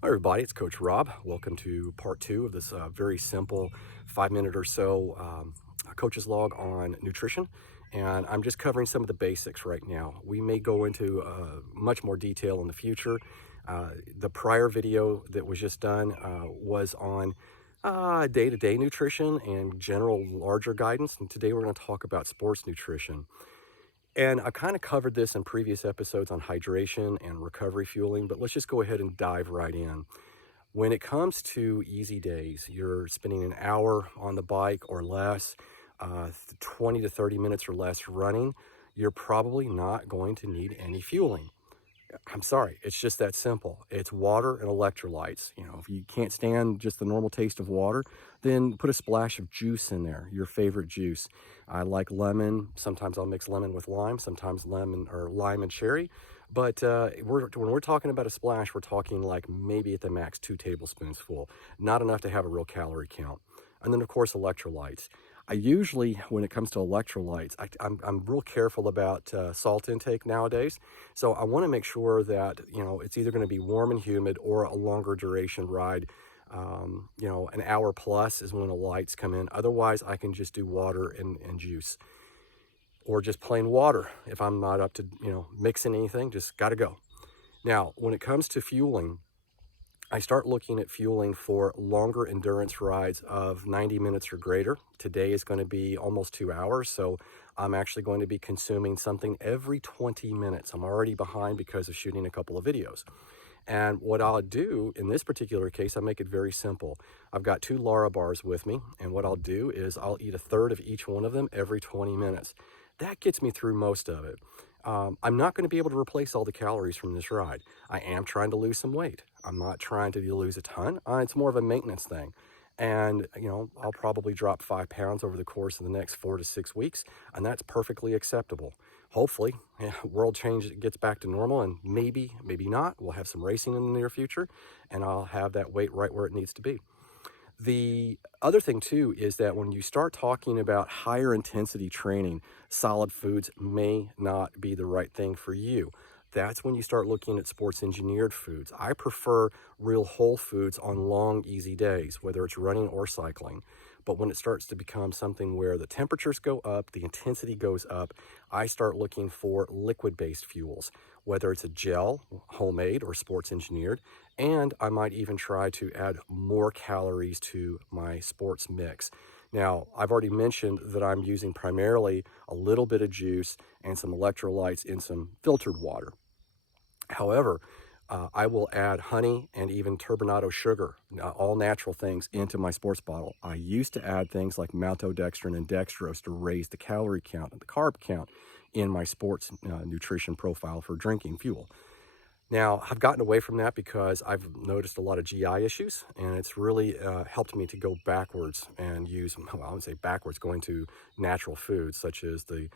Hi everybody, it's Coach Rob. Welcome to part two of this very simple 5 minute or so coach's log on nutrition. And I'm just covering some of the basics right now. We may go into much more detail in the future. The prior video that was just done was on day-to-day nutrition and general larger guidance. And today we're going to talk about sports nutrition. And I kind of covered this in previous episodes on hydration and recovery fueling, but let's just go ahead and dive right in. When it comes to easy days, you're spending an hour on the bike or less, 20 to 30 minutes or less running, you're probably not going to need any fueling. I'm sorry, it's just that simple. It's water and electrolytes. You know, if you can't stand just the normal taste of water, then put a splash of juice in there, your favorite juice. I like lemon. Sometimes I'll mix lemon with lime, sometimes lemon or lime and cherry. But when we're talking about a splash, we're talking like maybe at the max 2 tablespoons full, not enough to have a real calorie count. And then, of course, electrolytes. I usually, when it comes to electrolytes, I'm real careful about salt intake nowadays. So I want to make sure that, you know, it's either going to be warm and humid or a longer duration ride. An hour plus is when the lights come in. Otherwise, I can just do water and juice or just plain water. If I'm not up to, mixing anything, just got to go. Now, when it comes to fueling, I start looking at fueling for longer endurance rides of 90 minutes or greater. Today is going to be almost 2 hours, so I'm actually going to be consuming something every 20 minutes. I'm already behind because of shooting a couple of videos. And what I'll do in this particular case, I make it very simple. I've got 2 Lara bars with me, and what I'll do is I'll eat a third of each one of them every 20 minutes. That gets me through most of it. I'm not going to be able to replace all the calories from this ride. I am trying to lose some weight. I'm not trying to lose a ton. It's more of a maintenance thing. And, I'll probably drop 5 pounds over the course of the next 4 to 6 weeks, and that's perfectly acceptable. Hopefully, world change gets back to normal, and maybe not. We'll have some racing in the near future, and I'll have that weight right where it needs to be. The other thing too is that when you start talking about higher intensity training, solid foods may not be the right thing for you. That's when you start looking at sports engineered foods. I prefer real whole foods on long, easy days, whether it's running or cycling. But when it starts to become something where the temperatures go up, the intensity goes up, I start looking for liquid-based fuels, whether it's a gel, homemade, or sports engineered. And I might even try to add more calories to my sports mix. Now, I've already mentioned that I'm using primarily a little bit of juice and some electrolytes in some filtered water. However, I will add honey and even turbinado sugar, all natural things, into my sports bottle. I used to add things like maltodextrin and dextrose to raise the calorie count and the carb count in my sports nutrition profile for drinking fuel. Now, I've gotten away from that because I've noticed a lot of GI issues, and it's really helped me to go backwards and use, well, I would say backwards, going to natural foods such as the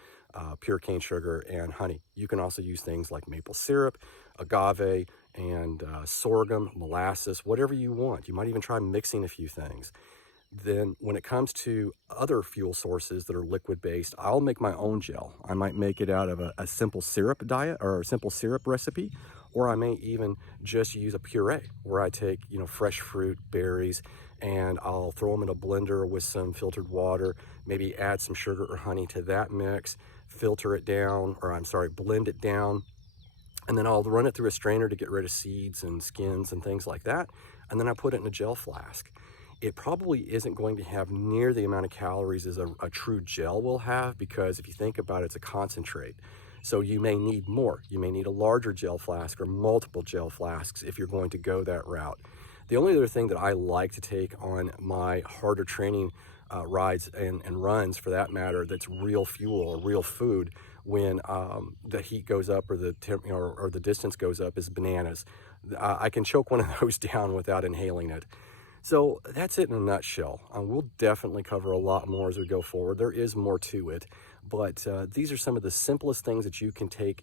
pure cane sugar and honey. You can also use things like maple syrup, agave, and sorghum, molasses, whatever you want. You might even try mixing a few things. Then when it comes to other fuel sources that are liquid-based, I'll make my own gel. I might make it out of a simple syrup diet or a simple syrup recipe, or I may even just use a puree where I take, fresh fruit, berries, and I'll throw them in a blender with some filtered water, maybe add some sugar or honey to that mix, filter it down, blend it down, and then I'll run it through a strainer to get rid of seeds and skins and things like that, and then I put it in a gel flask. It probably isn't going to have near the amount of calories as a true gel will have, because if you think about it, it's a concentrate. So you may need more. You may need a larger gel flask or multiple gel flasks if you're going to go that route. The only other thing that I like to take on my harder training rides and runs, for that matter, that's real fuel or real food when the heat goes up or the distance goes up, is bananas. I can choke one of those down without inhaling it. So that's it in a nutshell. We'll definitely cover a lot more as we go forward. There is more to it, but these are some of the simplest things that you can take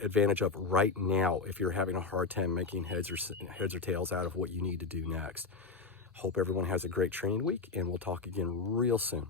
advantage of right now if you're having a hard time making heads or tails out of what you need to do next. Hope everyone has a great training week, and we'll talk again real soon.